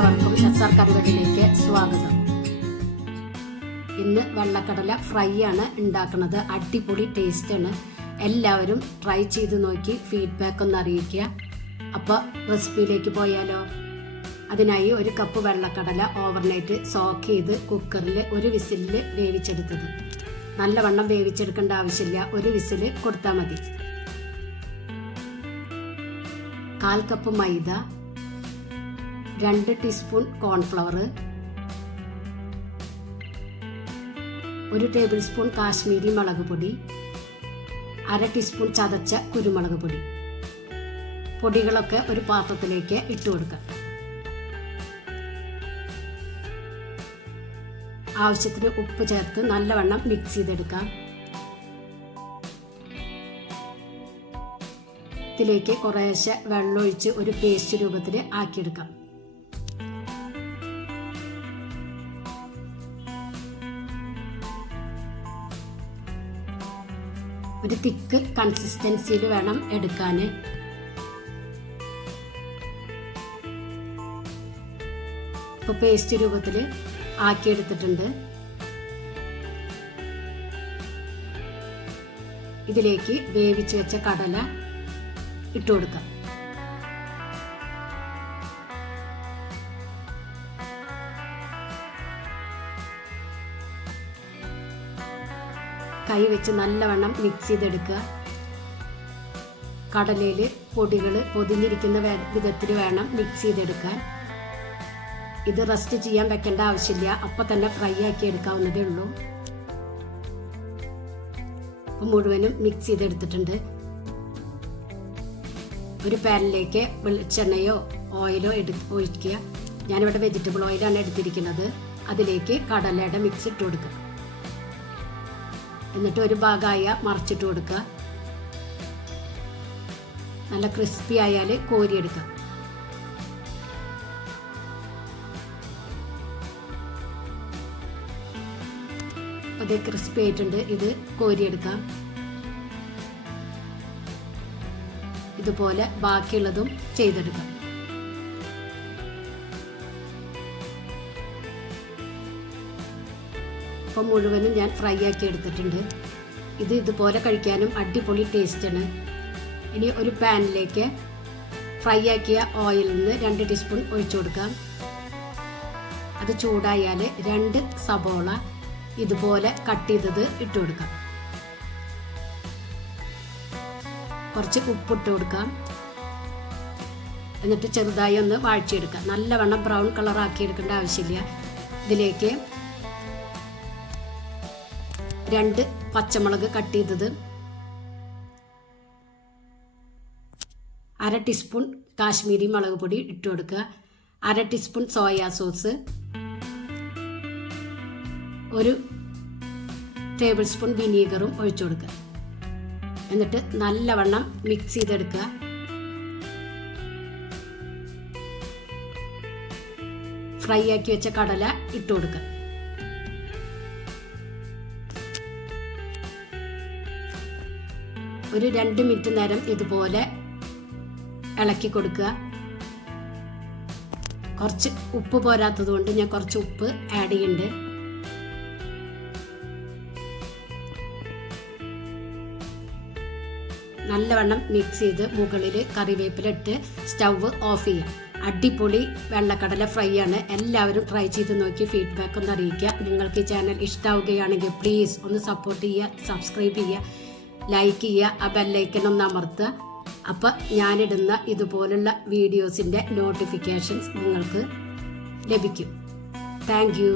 എല്ലാവർക്കും SR കറികളിലേക്ക് സ്വാഗതം. ഇന്ന് വെള്ളക്കടല ഫ്രൈ ആണ് ഉണ്ടാക്കുന്നത്. അടിപൊളി ടേസ്റ്റ് ആണ്. എല്ലാവരും ട്രൈ ചെയ്ത് നോക്കി ഫീഡ്ബാക്ക് ഒന്ന് അറിയിക്കുക. അപ്പോൾ റെസിപ്പിയിലേക്ക് പോയാലോ? അതിനായി 1 കപ്പ് വെള്ളക്കടല ഓവർനൈറ്റ് സോക്ക് ചെയ്ത് കുക്കറിൽ 1 വിസിലിൽ വേവിച്ചെടുത്തത്. നല്ലവണ്ണം വേവിച്ചെടുക്കേണ്ട ആവശ്യമില്ല, 1 വിസിൽ കൊടുത്താൽ മതി. 1/4 കപ്പ് മൈദ, 2 teaspoon cornflour, 1 table spoon Kashmiri മുളക് പൊടി, 1/2 ടീസ്പൂൺ ചതച്ച കുരുമുളക് പൊടി. പൊടികളൊക്കെ ഒരു പാത്രത്തിലേക്ക് ഇട്ട് കൊടുക്കാം. ആവശ്യത്തിന് ഉപ്പ് ചേർത്ത് നല്ലവണ്ണം മിക്സ് ചെയ്തെടുക്കാം. ഇതിലേക്ക് കുറേശ്ശെ വെള്ളമൊഴിച്ച് ഒരു പേസ്റ്റ് രൂപത്തിൽ ആക്കിയെടുക്കാം. ഒരു തിക്ക് കൺസിസ്റ്റൻസിയിൽ വേണം എടുക്കാൻ. ഇപ്പോൾ പേസ്റ്റ് രൂപത്തിൽ ആക്കിയെടുത്തിട്ടുണ്ട്. ഇതിലേക്ക് വേവിച്ച് വെച്ച കടല ഇട്ട് കൊടുക്കാം. കൈ വെച്ച് നല്ലവണ്ണം മിക്സ് ചെയ്തെടുക്കുക. കടലയിൽ പൊടികൾ പൊതിഞ്ഞിരിക്കുന്ന വിധത്തിൽ വേണം മിക്സ് ചെയ്തെടുക്കാൻ. ഇത് റെസ്റ്റ് ചെയ്യാൻ വെക്കേണ്ട ആവശ്യമില്ല, അപ്പം തന്നെ ഫ്രൈ ആക്കി എടുക്കാവുന്നതേ ഉള്ളൂ. മുഴുവനും മിക്സ് ചെയ്തെടുത്തിട്ടുണ്ട്. ഒരു പാനിലേക്ക് വെളിച്ചെണ്ണയോ ഓയിലോ ഒഴിക്കുക. ഞാനിവിടെ വെജിറ്റബിൾ ഓയിലാണ് എടുത്തിരിക്കുന്നത്. അതിലേക്ക് കടലയുടെ മിക്സ് ഇട്ട് കൊടുക്കുക. എന്നിട്ട് ഒരു ഭാഗമായ മറിച്ചിട്ട് കൊടുക്കുക. നല്ല ക്രിസ്പി ആയാൽ കോരിയെടുക്കുക. അത് ക്രിസ്പി ആയിട്ടുണ്ട്. ഇത് കോരിയെടുക്കാം. ഇതുപോലെ ബാക്കിയുള്ളതും ചെയ്തെടുക്കാം. അപ്പം മുഴുവനും ഞാൻ ഫ്രൈ ആക്കി എടുത്തിട്ടുണ്ട്. ഇത് ഇതുപോലെ കഴിക്കാനും അടിപൊളി ടേസ്റ്റാണ്. ഇനി ഒരു പാനിലേക്ക് ഫ്രൈ ആക്കിയ ഓയിലിൽ നിന്ന് 2 ടീസ്പൂൺ ഒഴിച്ചു കൊടുക്കാം. അത് ചൂടായാൽ 2 സബോള ഇതുപോലെ കട്ട് ചെയ്തത് ഇട്ട് കൊടുക്കാം. കുറച്ച് ഉപ്പിട്ട് കൊടുക്കാം. എന്നിട്ട് ചെറുതായി ഒന്ന് വഴറ്റിയെടുക്കാം. നല്ലവണ്ണം ബ്രൗൺ കളർ ആക്കി എടുക്കേണ്ട ആവശ്യമില്ല. ഇതിലേക്ക് 2 പച്ചമുളക് കട്ട് ചെയ്തത്, 1/2 ടീസ്പൂൺ കാശ്മീരി മുളക് പൊടി ഇട്ട് കൊടുക്കുക. 1/2 teaspoon soya sauce, 1 tablespoon വിനീഗറും ഒഴിച്ചു കൊടുക്കുക. എന്നിട്ട് നല്ലവണ്ണം മിക്സ് ചെയ്തെടുക്കുക. ഫ്രൈ ആക്കി വെച്ച കടല ഇട്ട് കൊടുക്കുക. ഒരു 2 മിനിറ്റ് നേരം ഇതുപോലെ ഇളക്കി കൊടുക്കുക. കുറച്ച് ഉപ്പ് പോരാത്തത് കൊണ്ട് ഞാൻ കുറച്ച് ഉപ്പ് ആഡ് ചെയ്യുന്നുണ്ട്. നല്ലവണ്ണം മിക്സ് ചെയ്ത് മുകളിൽ കറിവേപ്പില ഇട്ട് സ്റ്റവ് ഓഫ് ചെയ്യാം. അടിപൊളി വെള്ളക്കടല ഫ്രൈ ആണ്. എല്ലാവരും ട്രൈ ചെയ്ത് നോക്കി ഫീഡ്ബാക്ക് ഒന്ന് അറിയിക്കുക. നിങ്ങൾക്ക് ഈ ചാനൽ ഇഷ്ടമാവുകയാണെങ്കിൽ പ്ലീസ് ഒന്ന് സപ്പോർട്ട് ചെയ്യുക, സബ്സ്ക്രൈബ് ചെയ്യുക, ലൈക്ക് ചെയ്യുക, ആ ബെല്ലൈക്കൺ ഒന്ന് അമർത്തുക. അപ്പം ഞാനിടുന്ന ഇതുപോലുള്ള വീഡിയോസിൻ്റെ നോട്ടിഫിക്കേഷൻസ് നിങ്ങൾക്ക് ലഭിക്കും. Thank you.